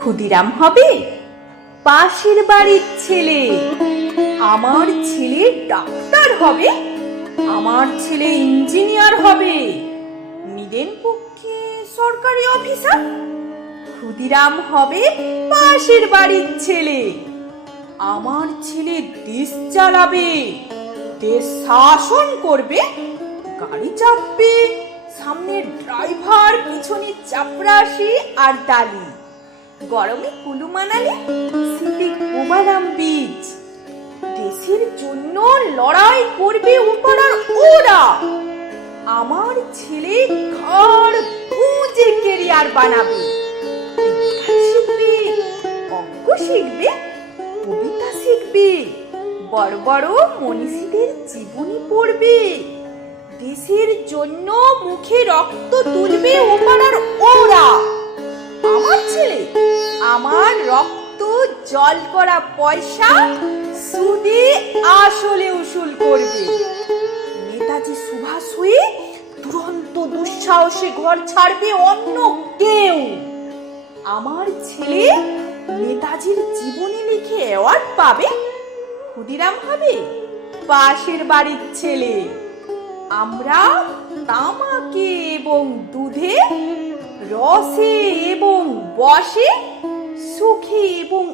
ক্ষুদিরাম হবে? পাশের বাড়ির ছেলে। আমার ছেলে ডাক্তার হবে। আমার ছেলে ইঞ্জিনিয়ার হবে। নিদেন পক্ষে সরকারি অফিসার। ক্ষুদিরাম হবে পাশের বাড়ির ছেলে। আমার ছেলে দেশ চালাবে, দেশ শাসন করবে, গাড়ি চাপবে সামনে ড্রাইভার, পিছনে চাপরাশি আর তালি গরমে কুলু মানালি বীজ। দেশের জন্য লড়াই করবে ওপারার ওরা। আমার ছেলে ঘর বুঝে কেরিয়ার বানাবে। শিখবে, অঙ্ক শিখবে, কবিতা শিখবে, বড় বড় মনীষীদের জীবনী পড়বে। দেশের জন্য মুখে রক্ত তুলবে ওপারার ওরা। আমার ছেলে আমার রক্ত, জল করা পয়সা সুদে আসলে উসুল করবে। নেতাজি সুভাষ হয়ে দুরন্ত দুঃসাহসে ঘর ছাড়বে অন্য কেউ। আমার ছেলে নেতাজির জীবনী লিখে অ্যাওয়ার্ড পাবে? ক্ষুদিরাম হবে? পাশের বাড়ির ছেলে। আমরা তামাকে এবং দুধে, রসে এবং বসে সুখে এবং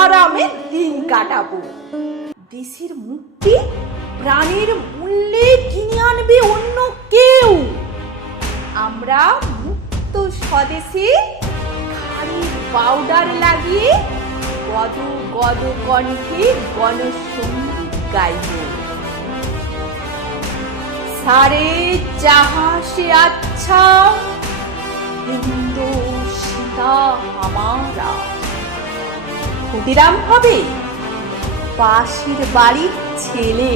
আরামে দিন কাটাবো। দেশের মুক্তি প্রাণের মূল্যে কিনে আনবে অন্য কেউ। আমরা মুক্ত স্বদেশে খাড়ির পাউডার লাগিয়ে গদ গদ কণ্ঠে গণসঙ্গীত গাইব। সারে যাহা সে আচ্ছা হিন্দু সীতা আমারা ক্ষুদিরাম হবে? পাশের বাড়ির ছেলে।